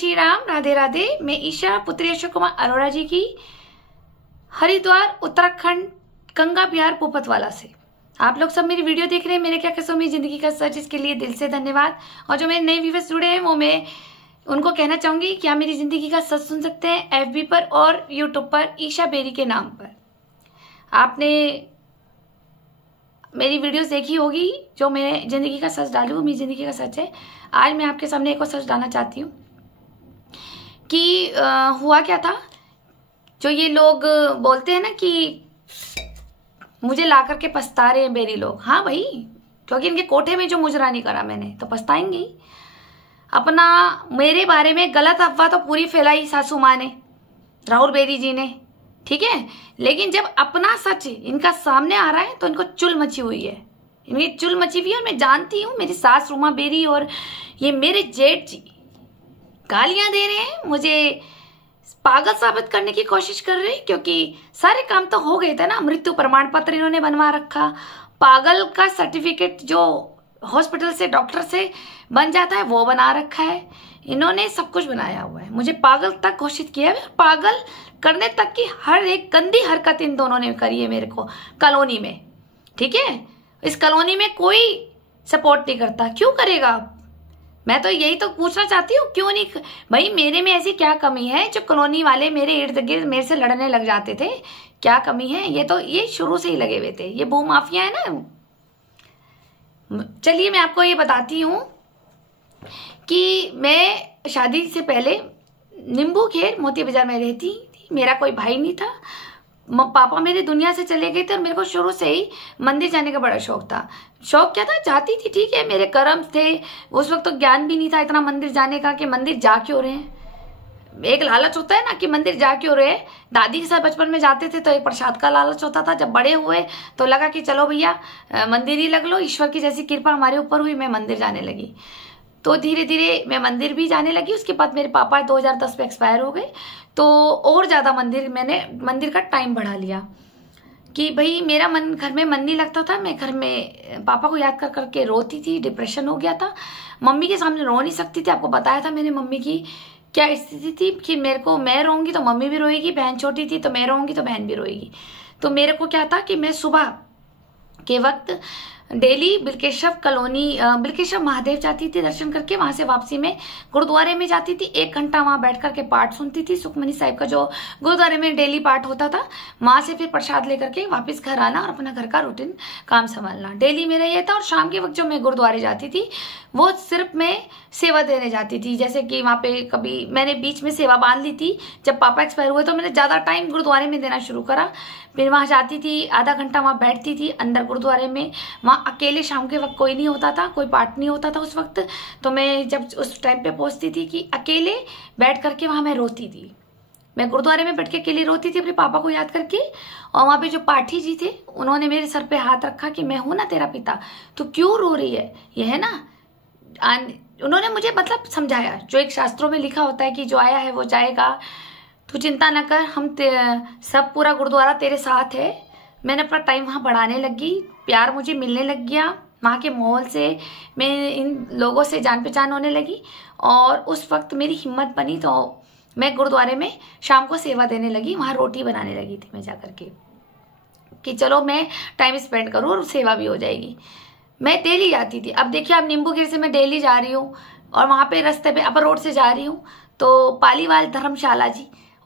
श्री राम, राधे राधे। मैं ईशा पुत्री अशोक कुमार अरोड़ा जी की हरिद्वार उत्तराखंड गंगा बिहार पोपतवाला से आप लोग सब मेरी वीडियो देख रहे हैं। मेरे क्या कसम मेरी जिंदगी का सच, इसके लिए दिल से धन्यवाद। और जो मेरे नए व्यूअर्स जुड़े हैं वो मैं उनको कहना चाहूंगी कि आप मेरी जिंदगी का सच सुन सकते हैं FB पर और यूट्यूब पर ईशा बेरी के नाम पर। आपने मेरी वीडियोस देखी होगी, जो मैं जिंदगी का सच डालू वो मेरी जिंदगी का सच है। आज मैं आपके सामने एक और सच डालना चाहती हूँ कि हुआ क्या था। जो ये लोग बोलते हैं ना कि मुझे ला करके पछता रहे हैं बेरी लोग, हाँ भाई, क्योंकि इनके कोठे में जो मुजरा नहीं करा मैंने तो पछताएंगे ही। अपना मेरे बारे में गलत अफवाह तो पूरी फैलाई सासू माँ ने, राहुल बेरी जी ने, ठीक है, लेकिन जब अपना सच इनका सामने आ रहा है तो इनको चुल मची हुई है। इनकी चुल मची हुई है और मैं जानती हूँ मेरी सास रूमा बेरी और ये मेरे जेठ जी गालियां दे रहे हैं, मुझे पागल साबित करने की कोशिश कर रहे हैं, क्योंकि सारे काम तो हो गए थे ना। मृत्यु प्रमाण पत्र इन्होंने बनवा रखा, पागल का सर्टिफिकेट जो हॉस्पिटल से डॉक्टर से बन जाता है वो बना रखा है, इन्होंने सब कुछ बनाया हुआ है। मुझे पागल तक घोषित किया है, पागल करने तक की हर एक गंदी हरकत इन दोनों ने करी है मेरे को कॉलोनी में, ठीक है। इस कॉलोनी में कोई सपोर्ट नहीं करता, क्यों करेगा? मैं तो यही तो पूछना चाहती हूँ, क्यों नहीं भाई? मेरे में ऐसी क्या कमी है जो कॉलोनी वाले मेरे इर्द गिर्द मेरे से लड़ने लग जाते थे? क्या कमी है? ये शुरू से ही लगे हुए थे, ये भू माफिया है ना। चलिए मैं आपको ये बताती हूँ कि मैं शादी से पहले नींबू खेर मोती बाजार में रहती थी। मेरा कोई भाई नहीं था, पापा मेरे दुनिया से चले गए थे और मेरे को शुरू से ही मंदिर जाने का बड़ा शौक था। शौक क्या था, जाती थी, ठीक है, मेरे कर्म थे। उस वक्त तो ज्ञान भी नहीं था इतना मंदिर जाने का कि मंदिर जा क्यों रहे हैं। एक लालच होता है ना कि मंदिर जा क्यों रहे। दादी के साथ बचपन में जाते थे तो एक प्रसाद का लालच होता था। जब बड़े हुए तो लगा कि चलो भैया मंदिर ही लग लो, ईश्वर की जैसी कृपा हमारे ऊपर हुई, मैं मंदिर जाने लगी। तो धीरे धीरे मैं मंदिर भी जाने लगी। उसके बाद मेरे पापा 2010 में एक्सपायर हो गए, तो और ज़्यादा मैंने मंदिर का टाइम बढ़ा लिया कि भाई मेरा मन घर में मन नहीं लगता था। मैं घर में पापा को याद कर करके रोती थी, डिप्रेशन हो गया था। मम्मी के सामने रो नहीं सकती थी, आपको बताया था मैंने मम्मी की क्या स्थिति थी कि मेरे को मैं रोऊंगी तो मम्मी भी रोएगी, बहन छोटी थी तो मैं रोऊंगी तो बहन भी रोएगी। तो मेरे को क्या था कि मैं सुबह के वक्त डेली बिल्केश्वर कॉलोनी बिल्केश्वर महादेव जाती थी दर्शन करके। वहां से वापसी में गुरुद्वारे में जाती थी, 1 घंटा वहां बैठ करके पाठ सुनती थी, सुखमनी साहिब का जो गुरुद्वारे में डेली पाठ होता था। वहां से फिर प्रसाद लेकर के वापस घर आना और अपना घर का रूटीन काम संभालना डेली मेरा ये था। और शाम के वक्त जो मैं गुरुद्वारे जाती थी वो सिर्फ मैं सेवा देने जाती थी। जैसे कि वहां पे कभी मैंने बीच में सेवा बांध ली थी, जब पापा एक्सपायर हुए तो मैंने ज्यादा टाइम गुरुद्वारे में देना शुरू करा। फिर वहां जाती थी, आधा घंटा वहां बैठती थी अंदर गुरुद्वारे में। वहां अकेले शाम के वक्त कोई नहीं होता था, कोई पाठ नहीं होता था उस वक्त। तो मैं जब उस टाइम पे पहुंचती थी कि अकेले बैठ करके वहां मैं रोती थी। मैं गुरुद्वारे में बैठ के अकेले रोती थी अपने पापा को याद करके। और वहां पे जो पाठी जी थे उन्होंने मेरे सर पे हाथ रखा कि मैं हूं ना तेरा पिता, तो क्यों रो रही है, ये है ना। उन्होंने मुझे मतलब समझाया, जो एक शास्त्रों में लिखा होता है कि जो आया है वो जाएगा, तू चिंता न कर, हम सब पूरा गुरुद्वारा तेरे साथ है। मैंने अपना टाइम वहां बढ़ाने लगी, प्यार मुझे मिलने लग गया वहां के माहौल से, मैं इन लोगों से जान पहचान होने लगी। और उस वक्त मेरी हिम्मत बनी तो मैं गुरुद्वारे में शाम को सेवा देने लगी। वहां रोटी बनाने लगी थी मैं जाकर के कि चलो मैं टाइम स्पेंड करूँ और सेवा भी हो जाएगी। मैं डेली जाती थी। अब देखिए, अब नींबूगिर से मैं डेली जा रही हूँ और वहां पे रास्ते पे अपर रोड से जा रही हूँ तो पालीवाल धर्मशाला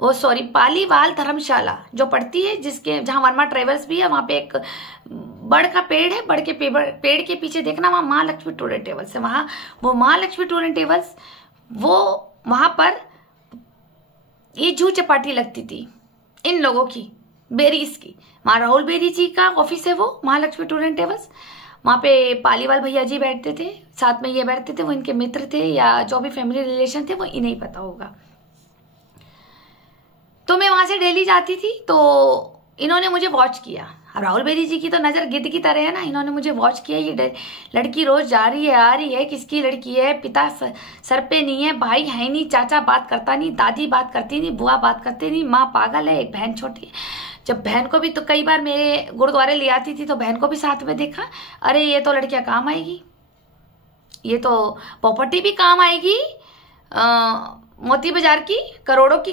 पालीवाल धर्मशाला जो पड़ती है, जिसके जहाँ वर्मा ट्रेवल्स भी है, वहां पे एक बड़ का पेड़ है। बड़ के पेड़ के पीछे देखना वहां महालक्ष्मी टूर एंड ट्रेवल्स है। वहां वो महालक्ष्मी टूर एंड ट्रेवल्स, वो वहां पर ये जू चपाटी लगती थी इन लोगों की, बेरीज की। वहां राहुल बेरी जी का ऑफिस है वो महालक्ष्मी टूर एंड ट्रेवल्स। वहां पे पालीवाल भैया जी बैठते थे, साथ में ये बैठते थे, वो इनके मित्र थे या जो भी फैमिली रिलेशन थे वो इन्हें ही पता होगा। तो मैं वहां से डेली जाती थी। तो इन्होंने मुझे वॉच किया। राहुल बेरी जी की तो नजर गिद्ध की तरह है ना, इन्होंने मुझे वॉच किया। ये लड़की रोज जा रही है, आ रही है, किसकी लड़की है, पिता सर पे नहीं है, भाई है नहीं, चाचा बात करता नहीं, दादी बात करती नहीं, बुआ बात करती नहीं, माँ पागल है, एक बहन छोटी है। जब बहन को भी तो कई बार मेरे गुरुद्वारे ले आती थी तो बहन को भी साथ में देखा, अरे ये तो लड़कियां काम आएगी, ये तो प्रॉपर्टी भी काम आएगी, मोती बाजार की करोड़ों की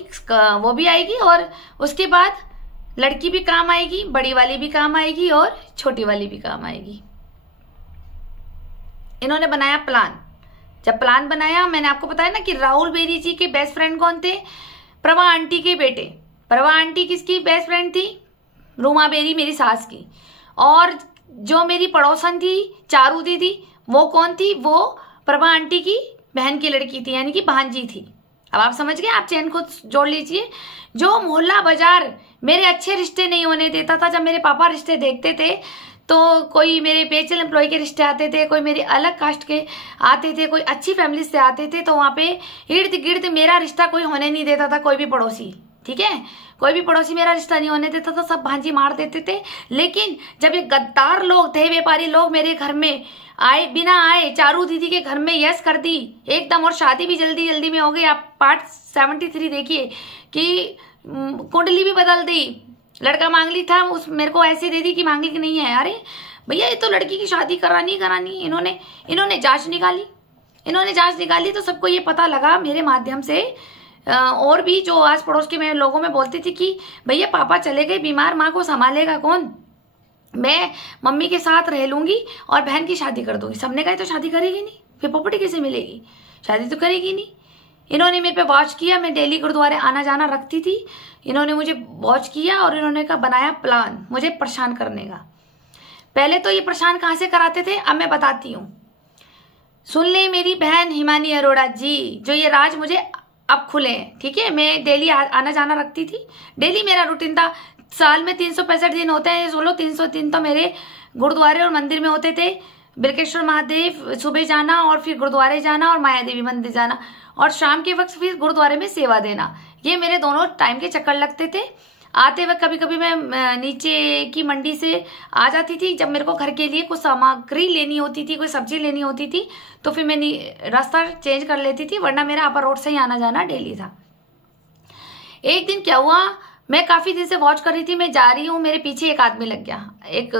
वो भी आएगी, और उसके बाद लड़की भी काम आएगी, बड़ी वाली भी काम आएगी और छोटी वाली भी काम आएगी। इन्होंने बनाया प्लान। जब प्लान बनाया, मैंने आपको बताया ना कि राहुल बेरी जी के बेस्ट फ्रेंड कौन थे? प्रभा आंटी के बेटे। प्रभा आंटी किसकी बेस्ट फ्रेंड थी? रूमा बेरी मेरी सास की। और जो मेरी पड़ोसन थी चारू दीदी, वो कौन थी? वो प्रभा आंटी की बहन की लड़की थी, यानी कि भांजी थी। अब आप समझ गए, आप चैन को जोड़ लीजिए। जो मोहल्ला बाजार मेरे अच्छे रिश्ते नहीं होने देता था, जब मेरे पापा रिश्ते देखते थे तो कोई मेरे पेचल एम्प्लॉय के रिश्ते आते थे, कोई मेरे अलग कास्ट के आते थे, कोई अच्छी फैमिली से आते थे, तो वहां पे इर्द गिर्द मेरा रिश्ता कोई होने नहीं देता था, कोई भी पड़ोसी। ठीक है, कोई भी पड़ोसी मेरा रिश्ता नहीं होने देता था, सब भांजी मार देते थे। लेकिन जब ये गद्दार लोग थे, व्यापारी लोग मेरे घर में आए, बिना आए चारू दीदी के घर में यस कर दी एकदम, और शादी भी जल्दी जल्दी में हो गई। आप पार्ट 73 देखिए कि कुंडली भी बदल दी। लड़का मांगली था, उस मेरे को ऐसे दे दी कि मांगली की नहीं है। अरे भैया, ये तो लड़की की शादी करानी इन्होंने जांच निकाली तो सबको ये पता लगा मेरे माध्यम से। और भी जो आस पड़ोस के मैं लोगों में बोलती थी कि भैया पापा चले गए, बीमार माँ को संभालेगा कौन? मैं मम्मी के साथ रह लूंगी और बहन की शादी कर दूंगी। सबने कहा तो शादी करेगी नहीं, फिर प्रॉपर्टी कैसे मिलेगी? शादी तो करेगी नहीं। इन्होंने मेरे पे वॉच किया, मैं डेली गुरुद्वारे आना जाना रखती थी। इन्होंने मुझे वॉच किया और इन्होंने का बनाया प्लान मुझे परेशान करने का। पहले तो ये परेशान कहाँ से कराते थे, अब मैं बताती हूँ। सुन ले मेरी बहन हिमानी अरोड़ा जी, जो ये राज मुझे अब खुले हैं। ठीक है, मैं डेली आना जाना रखती थी, डेली मेरा रूटीन था। साल में 365 दिन होते हैं, 300 दिन तो मेरे गुरुद्वारे और मंदिर में होते थे। बिलकेश्वर महादेव सुबह जाना और फिर गुरुद्वारे जाना और माया देवी मंदिर जाना, और शाम के वक्त फिर गुरुद्वारे में सेवा देना। ये मेरे दोनों टाइम के चक्कर लगते थे। आते वक्त कभी कभी मैं नीचे की मंडी से आ जाती थी, जब मेरे को घर के लिए कुछ सामग्री लेनी होती थी, कोई सब्जी लेनी होती थी, तो फिर मैं रास्ता चेंज कर लेती थी, वरना मेरा अपर रोड से ही आना जाना डेली था। एक दिन क्या हुआ, मैं काफी दिन से वॉच कर रही थी, मैं जा रही हूँ, मेरे पीछे एक आदमी लग गया, एक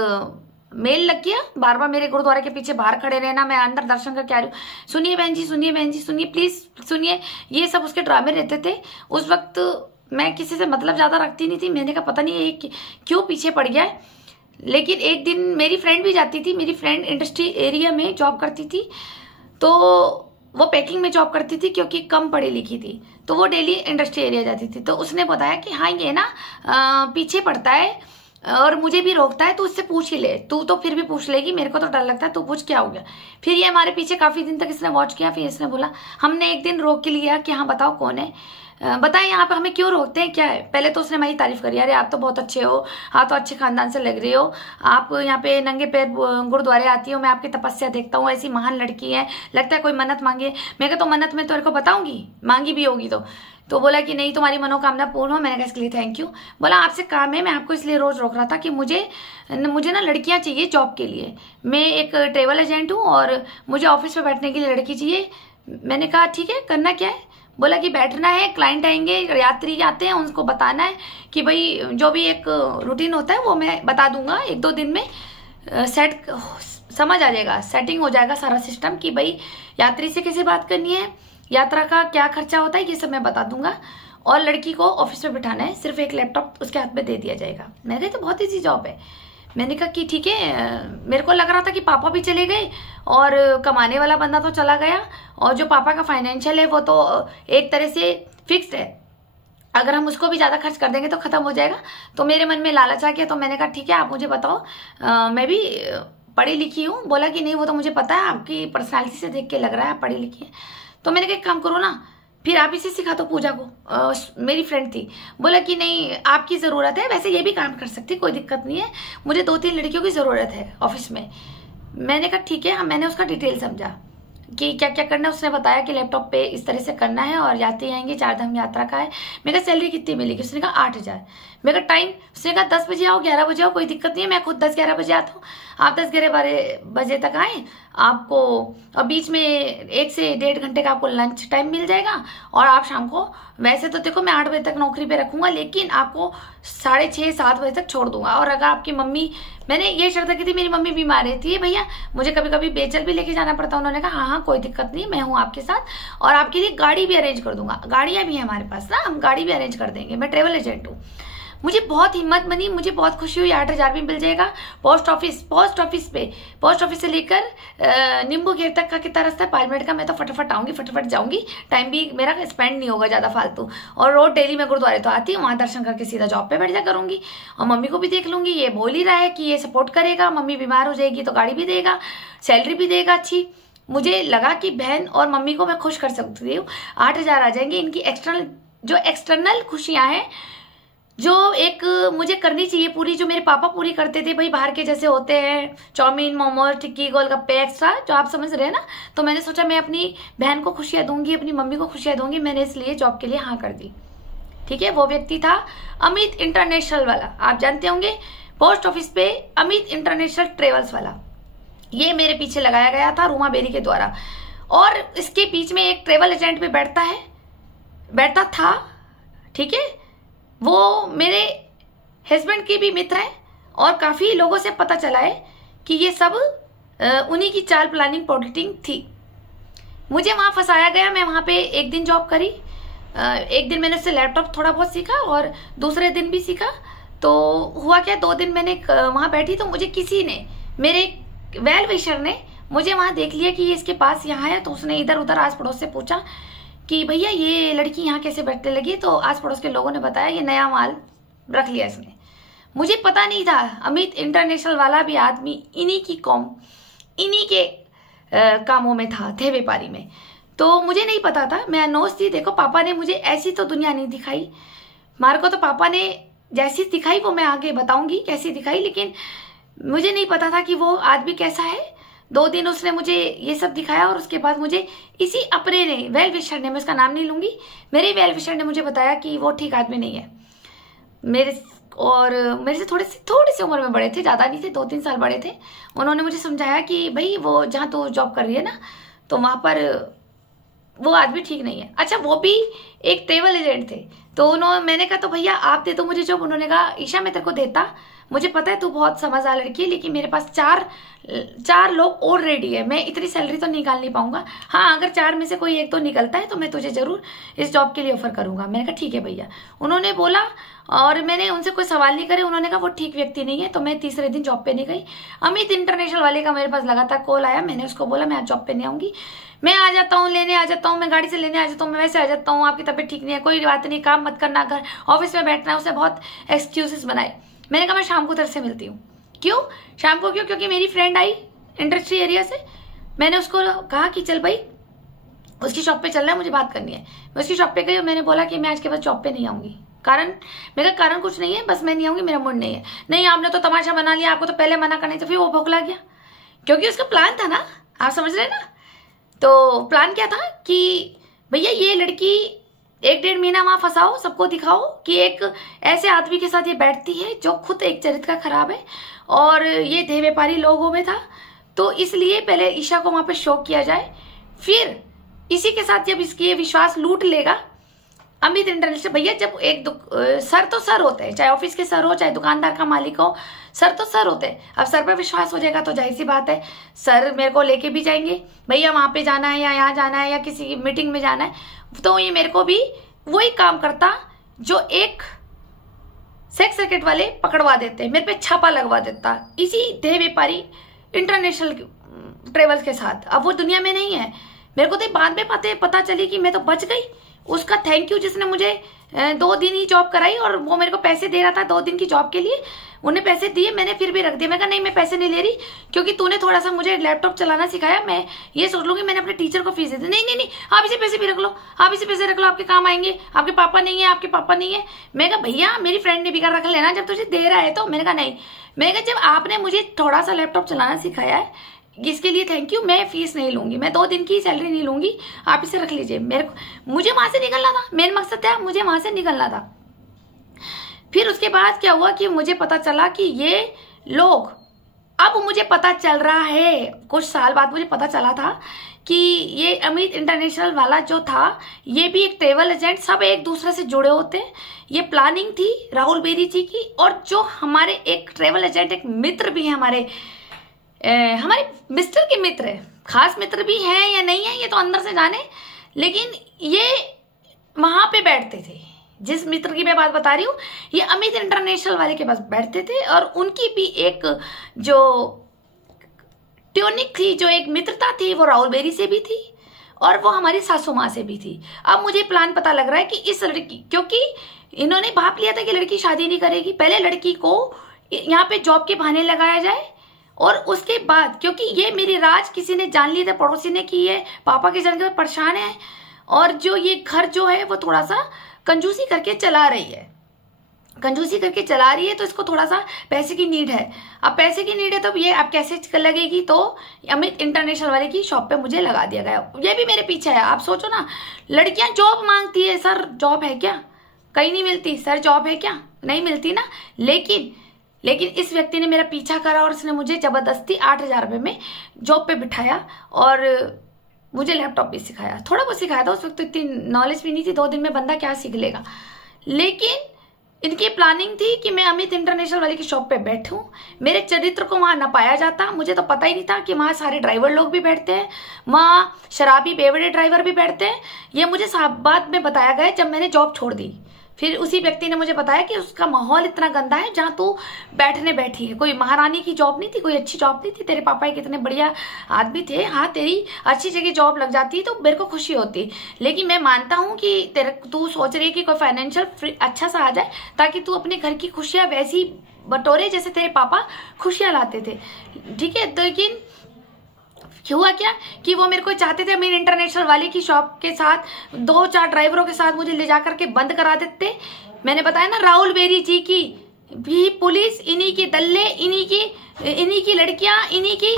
मेल लग गया। बार बार मेरे गुरुद्वारे के पीछे बाहर खड़े रहना, मैं अंदर दर्शन करके आ रही हूँ। सुनिए बहन जी, सुनिए बहन जी, सुनिए प्लीज सुनिए। ये सब उसके ड्रामे रहते थे। उस वक्त मैं किसी से मतलब ज्यादा रखती नहीं थी। मैंने कहा पता नहीं ये क्यों पीछे पड़ गया है। लेकिन एक दिन मेरी फ्रेंड भी जाती थी, मेरी फ्रेंड इंडस्ट्री एरिया में जॉब करती थी, तो वो पैकिंग में जॉब करती थी क्योंकि कम पढ़ी लिखी थी, तो वो डेली इंडस्ट्री एरिया जाती थी। तो उसने बताया कि हाँ ये ना पीछे पड़ता है और मुझे भी रोकता है, तो उससे पूछ ही ले, तू तो फिर भी पूछ लेगी, मेरे को तो डर लगता है, तू पूछ क्या हो गया। फिर ये हमारे पीछे काफी दिन तक इसने वॉच किया। फिर इसने बोला, हमने एक दिन रोक के लिया कि हाँ बताओ कौन है, बताएं यहाँ पे हमें क्यों रोकते हैं, क्या है। पहले तो उसने मेरी तारीफ करी, अरे आप तो बहुत अच्छे हो, आप तो अच्छे खानदान से लग रही हो, आप यहाँ पे नंगे पैर गुरुद्वारे आती हो, मैं आपकी तपस्या देखता हूँ, ऐसी महान लड़की है, लगता है कोई मन्नत मांगे। मैं कहा तो मन्नत में तेरे को बताऊंगी, मांगी भी होगी तो बोला कि नहीं तुम्हारी मनोकामना पूर्ण हो। मैंने कहा इसके लिए थैंक यू। बोला आपसे काम है, मैं आपको इसलिए रोज रोक रहा था कि मुझे ना लड़कियां चाहिए जॉब के लिए। मैं एक ट्रेवल एजेंट हूँ और मुझे ऑफिस में बैठने के लिए लड़की चाहिए। मैंने कहा ठीक है, करना क्या है। बोला कि बैठना है, क्लाइंट आएंगे, यात्री आते हैं, उनको बताना है कि भाई जो भी एक रूटीन होता है वो मैं बता दूंगा, 1-2 दिन में सेट समझ आ जाएगा, सेटिंग हो जाएगा सारा सिस्टम कि भाई यात्री से कैसे बात करनी है, यात्रा का क्या खर्चा होता है, ये सब मैं बता दूंगा। और लड़की को ऑफिस में बिठाना है, सिर्फ एक लैपटॉप उसके हाथ में दे दिया जाएगा। मैंने तो बहुत ईजी जॉब है। मैंने कहा कि ठीक है। मेरे को लग रहा था कि पापा भी चले गए और कमाने वाला बंदा तो चला गया, और जो पापा का फाइनेंशियल है वो तो एक तरह से फिक्स्ड है, अगर हम उसको भी ज्यादा खर्च कर देंगे तो खत्म हो जाएगा। तो मेरे मन में लालच आ गया, तो मैंने कहा ठीक है आप मुझे बताओ, मैं भी पढ़ी लिखी हूँ। बोला कि नहीं वो तो मुझे पता है, आपकी पर्सनैलिटी से देख के लग रहा है आप पढ़ी लिखी है। तो मैंने कहा एक काम करो ना, फिर आप इसे सिखा दो पूजा को। मेरी फ्रेंड थी, बोला कि नहीं आपकी जरूरत है, वैसे ये भी काम कर सकती, कोई दिक्कत नहीं है, मुझे 2-3 लड़कियों की जरूरत है ऑफिस में। मैंने कहा ठीक है। मैंने उसका डिटेल समझा कि क्या क्या करना है। उसने बताया कि लैपटॉप पे इस तरह से करना है और यात्री आएंगे, 4 धाम यात्रा का है। मेरे कहा सैलरी कितनी मिलेगी, उसने कहा 8,000। मेरा टाइम, उसने कहा 10 बजे आओ, 11 बजे आओ, कोई दिक्कत नहीं है, मैं खुद 10-11 बजे आता हूँ, आप 10-11 बजे तक आए, आपको और बीच में 1 से 1.5 घंटे का आपको लंच टाइम मिल जाएगा। और आप शाम को, वैसे तो देखो मैं 8 बजे तक नौकरी पे रखूंगा, लेकिन आपको 6:30-7 बजे तक छोड़ दूंगा। और अगर आपकी मम्मी, मैंने ये शर्त की थी, मेरी मम्मी बीमार रहती है भैया, मुझे कभी कभी बेचल भी लेके जाना पड़ता है। उन्होंने कहा हाँ हाँ कोई दिक्कत नहीं, मैं हूँ आपके साथ और आपके लिए गाड़ी भी अरेंज कर दूंगा। गाड़ियां भी है हमारे पास ना, हम गाड़ी भी अरेंज कर देंगे, मैं ट्रेवल एजेंट हूँ। मुझे बहुत हिम्मत बनी, मुझे बहुत खुशी हुई, 8,000 भी मिल जाएगा। पोस्ट ऑफिस से लेकर नींबू घेर तक का कितना रास्ता है, 5 मिनट का, मैं तो फटाफट आऊंगी, फटाफट जाऊंगी, टाइम भी मेरा स्पेंड नहीं होगा ज्यादा फालतू। और रोज डेली मैं गुरुद्वारे तो आती हूँ, वहां दर्शन करके सीधा जॉब पे बैठ जा करूंगी और मम्मी को भी देख लूंगी। ये बोल ही रहा है कि ये सपोर्ट करेगा, मम्मी बीमार हो जाएगी तो गाड़ी भी देगा, सैलरी भी देगा अच्छी। मुझे लगा कि बहन और मम्मी को मैं खुश कर सकती हूँ। 8,000 आ जाएंगे, इनकी एक्सटर्नल खुशियां हैं जो एक मुझे करनी चाहिए पूरी, जो मेरे पापा पूरी करते थे भाई, बाहर के जैसे होते हैं चाउमीन, मोमोज, टिक्की, गोलगप्पे एक्स्ट्रा, जो आप समझ रहे हैं ना। तो मैंने सोचा मैं अपनी बहन को खुशियां दूंगी, अपनी मम्मी को खुशियां दूंगी, मैंने इसलिए जॉब के लिए हाँ कर दी। ठीक है, वो व्यक्ति था अमित इंटरनेशनल वाला, आप जानते होंगे, पोस्ट ऑफिस पे अमित इंटरनेशनल ट्रेवल्स वाला, ये मेरे पीछे लगाया गया था रूमा बेरी के द्वारा। और इसके बीच में एक ट्रेवल एजेंट भी बैठता था, ठीक है, वो मेरे हस्बैंड के भी मित्र हैं और काफी लोगों से पता चला है कि ये सब उन्हीं की चाल प्लानिंग प्लॉटिंग थी। मुझे वहां फंसाया गया, मैं वहां पे 1 दिन जॉब करी, 1 दिन मैंने उससे लैपटॉप थोड़ा बहुत सीखा और दूसरे दिन भी सीखा। तो हुआ क्या, 2 दिन मैंने वहां बैठी तो मुझे किसी ने, मेरे वेल विशर ने मुझे वहां देख लिया कि ये इसके पास यहाँ है। तो उसने इधर उधर आस पड़ोस से पूछा कि भैया ये लड़की यहाँ कैसे बैठने लगी। तो आस पड़ोस के लोगों ने बताया ये नया माल रख लिया इसने। मुझे पता नहीं था अमित इंटरनेशनल वाला भी आदमी इन्हीं की कौम, इन्हीं के कामों में थे व्यापारी में। तो मुझे नहीं पता था, मैं अनोस थी। देखो पापा ने मुझे ऐसी तो दुनिया नहीं दिखाई, मार को तो पापा ने जैसी दिखाई वो मैं आगे बताऊंगी कैसी दिखाई, लेकिन मुझे नहीं पता था कि वो आदमी कैसा है। 2 दिन उसने मुझे ये सब दिखाया और उसके बाद मुझे इसी अपने ने, वेल विशर ने, मैं उसका नाम नहीं लूंगी, मेरे वेल विशर ने मुझे बताया कि वो ठीक आदमी नहीं है। मेरे से थोड़ी सी उम्र में बड़े थे, ज्यादा नहीं थे, 2-3 साल बड़े थे। उन्होंने मुझे समझाया कि भाई वो जहाँ तू जॉब कर रही है ना, तो वहां पर वो आदमी ठीक नहीं है। अच्छा, वो भी एक ट्रेवल एजेंट थे। तो मैंने कहा तो भैया आप दे दो मुझे जॉब। उन्होंने कहा ईशा मैं तेरे को देता, मुझे पता है तू बहुत समझदार लड़की है, लेकिन मेरे पास 4 लोग और रेडी है, मैं इतनी सैलरी तो निकाल नहीं पाऊंगा। हाँ, अगर 4 में से कोई एक तो निकलता है तो मैं तुझे जरूर इस जॉब के लिए ऑफर करूंगा। मैंने कहा ठीक है भैया। उन्होंने बोला और मैंने उनसे कोई सवाल नहीं करे, उन्होंने कहा वो ठीक व्यक्ति नहीं है। तो मैं तीसरे दिन जॉब पे नहीं गई। अमित इंटरनेशनल वाले का मेरे पास लगातार कॉल आया, मैंने उसको बोला मैं आज जॉब पे नहीं आऊंगी, मैं आ जाता हूँ, लेने आ जाता हूँ, मैं गाड़ी से लेने आ जाता हूँ, मैं वैसे आ जाता हूँ, आपकी तबीयत ठीक नहीं है, कोई बात नहीं, काम मत करना, घर ऑफिस में बैठना है। उसने बहुत एक्सक्यूजेस बनाए। मैंने कहा मैं शाम को तेरे से मिलती हूँ। क्यों शाम को? क्योंकि मेरी फ्रेंड आई इंडस्ट्री एरिया से। मैंने उसको कहा कि चल भाई उसकी शॉप पे चलना है, मुझे बात करनी है। मैं उसकी शॉप पे गई और मैंने बोला कि मैं आज के बाद जॉब पे नहीं आऊंगी। कारण, मेरा कारण कुछ नहीं है, बस मैं नहीं आऊंगी, मेरा मूड नहीं है। नहीं आपने तो तमाशा बना लिया, आपको तो पहले मना करना था। फिर वो भोगला गया, क्योंकि उसका प्लान था ना, आप समझ रहे ना। तो प्लान क्या था कि भैया ये लड़की 1-1.5 महीना वहां फंसाओ, सबको दिखाओ कि एक ऐसे आदमी के साथ ये बैठती है जो खुद एक चरित्र का खराब है और ये देह व्यापारी लोगों में था। तो इसलिए पहले ईशा को वहां पे शो किया जाए, फिर इसी के साथ जब इसकी ये विश्वास लूट लेगा अमित इंटरनेशनल। भैया जब एक सर तो सर होते हैं, चाहे ऑफिस के सर हो चाहे दुकानदार का मालिक हो, सर तो सर होते हैं। अब सर पे विश्वास हो जाएगा तो जाहिर सी बात है सर मेरे को लेके भी जाएंगे, भैया वहां पे जाना है या यहाँ जाना है या किसी मीटिंग में जाना है। तो ये मेरे को भी वही काम करता जो एक सेक्स रैकेट वाले पकड़वा देते, मेरे पे छापा लगवा देता इसी देह व्यापारी इंटरनेशनल ट्रेवल्स के साथ। अब वो दुनिया में नहीं है। मेरे को तो बाद में पता चली कि मैं तो बच गई। उसका थैंक यू जिसने मुझे 2 दिन ही जॉब कराई और वो मेरे को पैसे दे रहा था 2 दिन की जॉब के लिए। उन्हें पैसे दिए, मैंने फिर भी रख दिया। मैं कहा नहीं मैं पैसे नहीं ले रही, क्योंकि तूने थोड़ा सा मुझे लैपटॉप चलाना सिखाया, मैं ये सोच लूंगी मैंने अपने टीचर को फीस दे दी। नहीं आप इसे पैसे भी रख लो, आप इसे पैसे रख लो, आपके काम आएंगे। आपके पापा नहीं है, आपके पापा नहीं है। मैं कहा भैया मेरी फ्रेंड ने भी कर रख लेना जब तुझे दे रहा है तो। मैंने कहा नहीं, मैंने कहा जब आपने मुझे थोड़ा सा लैपटॉप चलाना सिखाया है इसके लिए थैंक यू, मैं फीस नहीं लूंगी, मैं 2 दिन की सैलरी नहीं लूंगी, आप इसे रख लीजिए। मुझे वहां से निकलना था, मेन मकसद था मुझे वहां से निकलना था। फिर उसके बाद क्या हुआ कि मुझे पता चला कि ये लोग, अब मुझे पता चल रहा है, कुछ साल बाद मुझे पता चला था कि ये अमित इंटरनेशनल वाला जो था ये भी एक ट्रेवल एजेंट, सब एक दूसरे से जुड़े होते हैं। ये प्लानिंग थी राहुल बेरी जी की, और जो हमारे एक ट्रेवल एजेंट, एक मित्र भी है हमारे मिस्टर के मित्र है, खास मित्र भी हैं या नहीं है ये तो अंदर से जाने, लेकिन ये वहां पे बैठते थे। जिस मित्र की मैं बात बता रही हूँ ये अमित इंटरनेशनल वाले के पास बैठते थे, और उनकी भी एक जो ट्यूनिक थी, जो एक मित्रता थी, वो राहुल बेरी से भी थी और वो हमारी सासू माँ से भी थी। अब मुझे प्लान पता लग रहा है कि इस लड़की, क्योंकि इन्होंने भाप लिया था कि लड़की शादी नहीं करेगी, पहले लड़की को यहाँ पे जॉब के बहाने लगाया जाए, और उसके बाद क्योंकि ये मेरी राज किसी ने जान लिया था, पड़ोसी ने, कि ये पापा के जन्म के बाद परेशान है, और जो ये घर जो है वो थोड़ा सा कंजूसी करके चला रही है, तो इसको थोड़ा सा पैसे की नीड है। अब पैसे की नीड है तो ये अब कैसे लगेगी, तो अमित इंटरनेशनल वाले की शॉप पे मुझे लगा दिया गया। ये भी मेरे पीछे है। आप सोचो ना, लड़कियां जॉब मांगती है, सर जॉब है क्या, कहीं नहीं मिलती, सर जॉब है क्या, नहीं मिलती ना। लेकिन इस व्यक्ति ने मेरा पीछा करा और उसने मुझे जबरदस्ती 8,000 रुपये में जॉब पे बिठाया और मुझे लैपटॉप भी सिखाया, थोड़ा बहुत सिखाया था। उस वक्त तो इतनी नॉलेज भी नहीं थी, 2 दिन में बंदा क्या सीख लेगा। लेकिन इनकी प्लानिंग थी कि मैं अमित इंटरनेशनल वाले की शॉप पे बैठूं, मेरे चरित्र को वहां न पाया जाता। मुझे तो पता ही नहीं था कि वहां सारे ड्राइवर लोग भी बैठते हैं, वहां शराबी बेवड़े ड्राइवर भी बैठते हैं। ये मुझे बाद में बताया गया जब मैंने जॉब छोड़ दी। फिर उसी व्यक्ति ने मुझे बताया कि उसका माहौल इतना गंदा है जहां तू बैठी है, कोई महारानी की जॉब नहीं थी, कोई अच्छी जॉब नहीं थी। तेरे पापा कितने बढ़िया आदमी थे, हाँ तेरी अच्छी जगह जॉब लग जाती तो मेरे को खुशी होती। लेकिन मैं मानता हूं कि तू सोच रही है कि कोई फाइनेंशियल अच्छा सा आ जाए ताकि तू अपने घर की खुशियां वैसी बटोरे जैसे तेरे पापा खुशियां लाते थे, ठीक है। लेकिन हुआ क्या कि वो मेरे को चाहते थे मेरे इंटरनेशनल वाले की शॉप के साथ 2-4 ड्राइवरों के साथ मुझे ले जाकर के बंद करा देते। मैंने बताया ना, राहुल बेरी जी की भी पुलिस, इन्हीं की दल्ले, इन्हीं की लड़कियां, इन्हीं की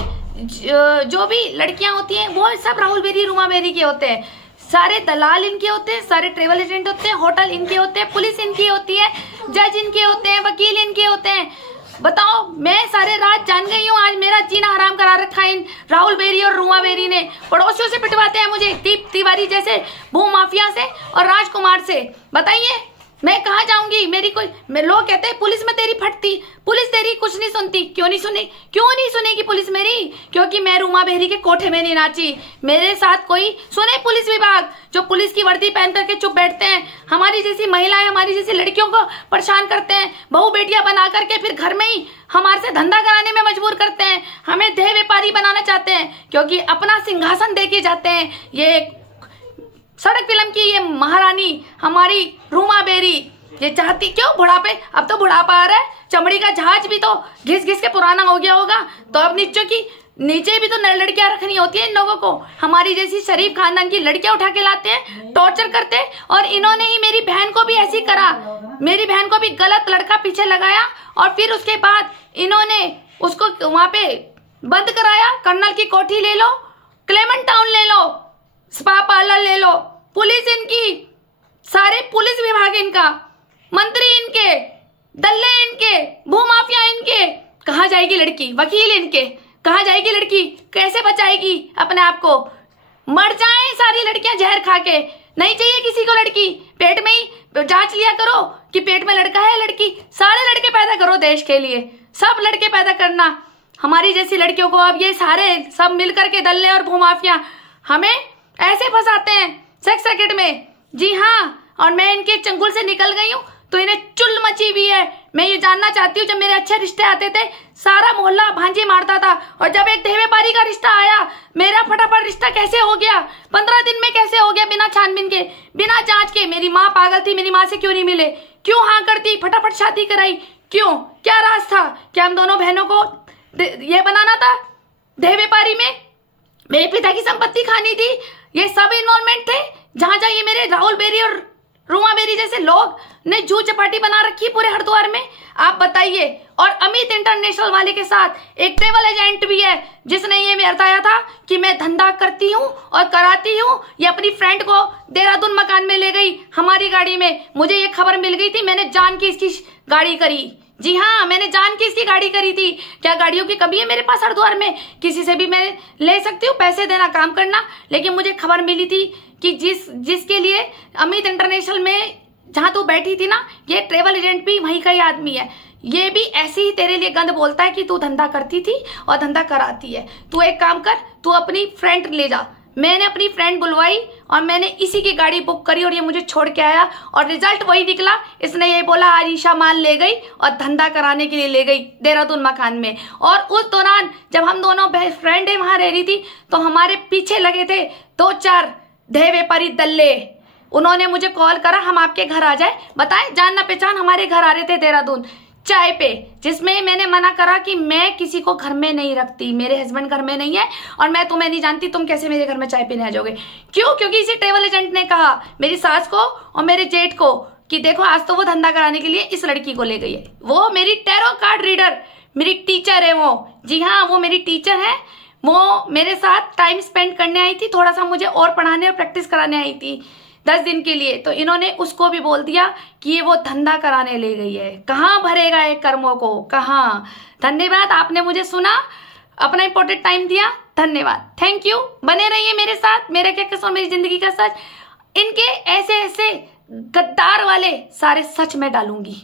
जो भी लड़कियां होती हैं वो सब राहुल बेरी, रूमा बेरी के होते हैं। सारे दलाल इनके होते हैं, सारे ट्रेवल एजेंट होते हैं, होटल इनके होते हैं, पुलिस इनकी होती है, जज इनके होते हैं, वकील इनके होते हैं। बताओ, मैं सारे रात जान गई हूँ, आज मेरा जीना हराम करा रखा है इन राहुल बेरी और रूमा बेरी ने। पड़ोसियों से पिटवाते हैं मुझे, दीप तिवारी जैसे भू माफिया से और राजकुमार से। बताइए मैं कहाँ जाऊंगी? लोग कहते हैं पुलिस में तेरी फटती, पुलिस तेरी कुछ नहीं सुनती। क्यों नहीं सुनेगी पुलिस मेरी? क्योंकि मैं रूमा बेरी के कोठे में नहीं नाची। मेरे साथ कोई सुने पुलिस विभाग, जो पुलिस की वर्दी पहन करके चुप बैठते हैं, हमारी जैसी महिलाएं, हमारी जैसी लड़कियों को परेशान करते हैं, बहू बेटियां बना करके फिर घर में ही हमारे से धंधा कराने में मजबूर करते हैं, हमें देह व्यापारी बनाना चाहते हैं, क्योंकि अपना सिंहासन देके जाते हैं। ये सड़क फिल्म की ये महारानी हमारी रूमा बेरी ये चाहती, क्यों बुढ़ापे, अब तो बुढ़ापा आ रहा है, चमड़ी का जहाज भी तो घिस घिस के पुराना हो गया होगा, तो अब नीचे भी तो लड़कियां रखनी होती है इन लोगों को। हमारी जैसी शरीफ खानदान की लड़कियां उठा के लाते हैं, टॉर्चर करते हैं। और इन्होंने ही मेरी बहन को भी ऐसी करा, मेरी बहन को भी गलत लड़का पीछे लगाया और फिर उसके बाद इन्होंने उसको वहां पे बंद कराया। कर्नल की कोठी ले लो, क्लेमेंट टाउन ले लो, स्पा पार्लर ले लो, पुलिस इनकी, सारे पुलिस विभाग इनका, मंत्री इनके, दल्ले इनके, भूमाफिया इनके। कहाँ जाएगी लड़की? वकील इनके, कहाँ जाएगी लड़की? कैसे बचाएगी अपने आप को? मर जाएं सारी लड़कियां जहर खा के। नहीं चाहिए किसी को लड़की, पेट में ही जांच लिया करो कि पेट में लड़का है लड़की। सारे लड़के पैदा करो देश के लिए, सब लड़के पैदा करना। हमारी जैसी लड़कियों को अब ये सारे सब मिलकर के दल्ले और भूमाफिया हमें ऐसे फंसाते हैं सेक्स रैकेट में। जी हाँ, और मैं इनके चंगुल से निकल गई हूँ तो इन्हें चुल मची हुई है। मैं ये जानना चाहती हूँ, जब मेरे अच्छे रिश्ते आते थे सारा मोहल्ला भांजी मारता था, और जब एक देह व्यापारी का रिश्ता आया, मेरा फटाफट रिश्ता कैसे हो गया? 15 दिन में कैसे हो गया? बिना छानबीन के, बिना जांच के। मेरी माँ पागल थी, मेरी माँ से क्यों नहीं मिले? क्यों हाँ करती? फटाफट शादी कराई क्यों? क्या राज था? क्या हम दोनों बहनों को ये बनाना था देह व्यापारी में? मेरे पिता की संपत्ति खानी थी? ये सब इन्वॉल्वमेंट थे। जहां जहां ये मेरे राहुल बेरी और रुमा बेरी जैसे लोग ने जू चपाटी बना रखी है पूरे हरिद्वार में, आप बताइए। और अमित इंटरनेशनल वाले के साथ एक ट्रेवल एजेंट भी है जिसने ये बताया था कि मैं धंधा करती हूँ और कराती हूँ। ये अपनी फ्रेंड को देहरादून मकान में ले गई हमारी गाड़ी में, मुझे ये खबर मिल गई थी, मैंने जान के इसकी गाड़ी करी। जी हाँ, मैंने जान के इसकी गाड़ी करी थी। क्या गाड़ियों की कमी है मेरे पास हरिद्वार में? किसी से भी मैं ले सकती हूँ, पैसे देना काम करना। लेकिन मुझे खबर मिली थी कि जिसके लिए अमित इंटरनेशनल में जहां तू बैठी थी ना, ये ट्रेवल एजेंट भी वहीं का ही आदमी है। ये भी ऐसे ही तेरे लिए गंद बोलता है कि तू धंधा करती थी और धंधा कराती है। तू एक काम कर, तू अपनी फ्रेंड ले जा। मैंने अपनी फ्रेंड बुलवाई और मैंने इसी की गाड़ी बुक करी और ये मुझे छोड़ के आया और रिजल्ट वही निकला। इसने ये बोला आज ईशा माल ले गई और धंधा कराने के लिए ले गई देहरादून मकान में। और उस दौरान जब हम दोनों फ्रेंडें वहां रह रही थी तो हमारे पीछे लगे थे 2-4 देह व्यापारी दल्ले। उन्होंने मुझे कॉल करा, हम आपके घर आ जाए। बताए जान ना पहचान हमारे घर आ रहे थे देहरादून चाय पे, जिसमें मैंने मना करा कि मैं किसी को घर में नहीं रखती, मेरे हस्बैंड घर में नहीं है और मैं तुम्हें नहीं जानती, तुम कैसे मेरे घर में चाय पीने आ जाओगे। क्यों? क्योंकि इसी ट्रेवल एजेंट ने कहा मेरी सास को और मेरे जेठ को कि देखो आज तो वो धंधा कराने के लिए इस लड़की को ले गई है। वो मेरी टैरो कार्ड रीडर, मेरी टीचर है वो। जी हाँ, वो मेरी टीचर है। वो मेरे साथ टाइम स्पेंड करने आई थी, थोड़ा सा मुझे और पढ़ाने और प्रैक्टिस कराने आई थी 10 दिन के लिए। तो इन्होंने उसको भी बोल दिया कि ये वो धंधा कराने ले गई है। कहाँ भरेगा ये कर्मों को, कहाँ। धन्यवाद, आपने मुझे सुना, अपना इंपॉर्टेंट टाइम दिया, धन्यवाद, थैंक यू। बने रहिए मेरे साथ, मेरे क्या किस्सा मेरी जिंदगी का सच। इनके ऐसे ऐसे गद्दार वाले सारे सच में डालूंगी।